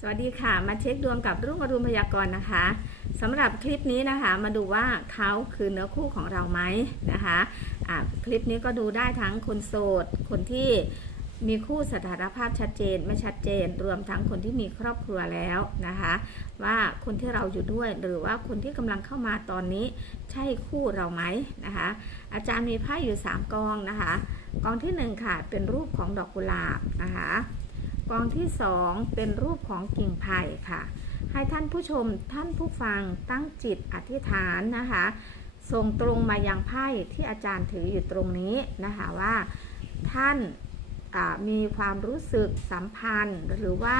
สวัสดีค่ะ มาเช็คดวงกับรุ่งอรุณพยากรณ์นะคะสำหรับคลิปนี้นะคะ มาดูว่าเขาคือเนื้อคู่ของเราไหมนะคะะคลิปนี้ก็ดูได้ทั้งคนโสด คนที่มีคู่สถานภาพชัดเจนไม่ชัดเจน รวมทั้งคนที่มีครอบครัวแล้วนะคะ ว่าคนที่เราอยู่ด้วยหรือว่าคนที่กำลังเข้ามาตอนนี้ใช่คู่เราไหมนะคะ อาจารย์มีไพ่อยู่ 3 กองนะคะ กองที่1ค่ะเป็นรูปของดอกกุหลาบนะคะ กองที่ 2 เป็นรูปของกิ่งไผ่ค่ะ ให้ท่านผู้ชมท่านผู้ฟังตั้งจิตอธิษฐานนะคะส่งตรงมายังไพ่ที่อาจารย์ถืออยู่ตรงนี้นะคะว่าท่านมีความรู้สึกสัมพันธ์ หรือว่า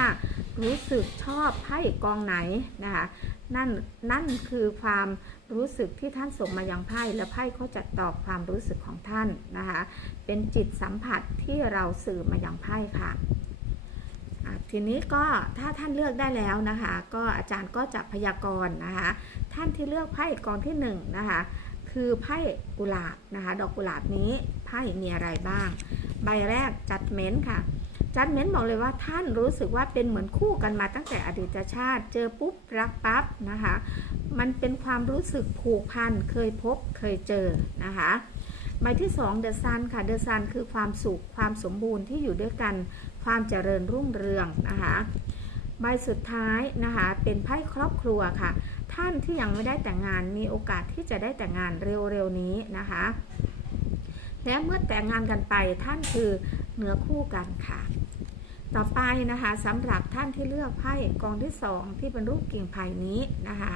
รู้สึกชอบไพ่กองไหนนะคะนั่นนั่นคือความรู้สึกที่ท่านส่งมายังไพ่และไพ่ก็จะตอบความรู้สึกของท่านนะคะเป็นจิตสัมผัสที่เราสื่อมายังไพ่ค่ะ ทีนี้ก็ถ้าท่านเลือกได้แล้วนะคะ ก็อาจารย์ก็จะพยากรณ์นะคะ ท่านที่เลือกไพ่กองที่1นงนะคะคือไพ่กุหลาบนะคะ ดอกกุหลาบนี้ไพ่มีอะไรบ้าง ใบแรกจัดเม้นค่ะจัดเม้นบอกเลยว่าท่านรู้สึกว่าเป็นเหมือนคู่กันมาตั้งแต่อดีตชาติ เจอปุ๊บรักปั๊บนะคะ มันเป็นความรู้สึกผูกพันเคยพบเคยเจอนะคะ ใบที่2 The Sun ค่ะ The Sun คือความสุขความสมบูรณ์ที่อยู่ด้วยกันความเจริญรุ่งเรืองนะคะใบสุดท้ายนะคะเป็นไพ่ครอบครัวค่ะ ท่านที่ยังไม่ได้แต่งงานมีโอกาสที่จะได้แต่งงานเร็วๆนี้นะคะและเมื่อแต่งงานกันไปท่านคือเนื้อคู่กันค่ะ ต่อไปนะคะสำหรับท่านที่เลือกไพ่กองที่2ที่เป็นรูปกิ่งไผ่นี้นะคะ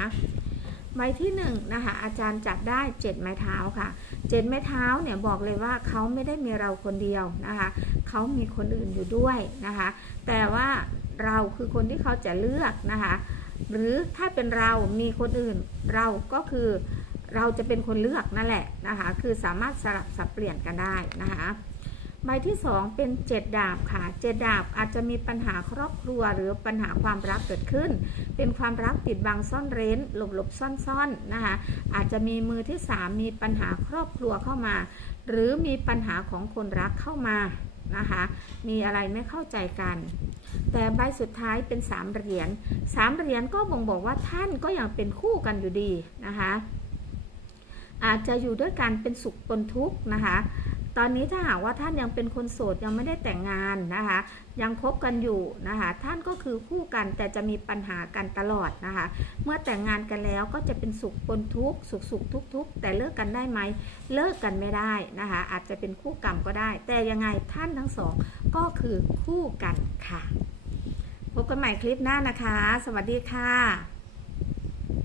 ใบที่1นงนะคะอาจารย์จัดได้ 7 ไม้เท้าค่ะ 7 ไม้เท้าเนี่ยบอกเลยว่าเขาไม่ได้มีเราคนเดียวนะคะเขามีคนอื่นอยู่ด้วยนะคะ แต่ว่าเราคือคนที่เขาจะเลือกนะคะหรือถ้าเป็นเรามีคนอื่นเราก็คือเราจะเป็นคนเลือกนั่นแหละนะคะคือสามารถสลับสับเปลี่ยนกันได้นะคะ ใบที่ 2 เป็น 7 ดาบค่ะ 7 ดาบอาจจะมีปัญหาครอบครัวหรือปัญหาความรักเกิดขึ้น เป็นความรักปิดบังซ่อนเร้น หลบหลบซ่อนซ่อนนะคะอาจจะมีมือที่ 3 มีปัญหาครอบครัวเข้ามา หรือมีปัญหาของคนรักเข้ามานะคะมีอะไรไม่เข้าใจกัน แต่ใบสุดท้ายเป็น 3 เหรียญ3เหรียญก็บ่งบอกว่าท่านก็ยังเป็นคู่กันอยู่ดีนะคะอาจจะอยู่ด้วยกันเป็นสุขปนทุกข์นะคะ ตอนนี้ถ้าหากว่าท่านยังเป็นคนโสดยังไม่ได้แต่งงานนะคะ ยังคบกันอยู่นะคะ ท่านก็คือคู่กันแต่จะมีปัญหากันตลอดนะคะ เมื่อแต่งงานกันแล้วก็จะเป็นสุขปนทุกข์สุขสุขทุกทุกแต่เลิกกันได้ไหมเลิกกันไม่ได้นะคะ อาจจะเป็นคู่กรรมก็ได้ แต่ยังไงท่านทั้งสองก็คือคู่กันค่ะ พบกันใหม่คลิปหน้านะคะ สวัสดีค่ะ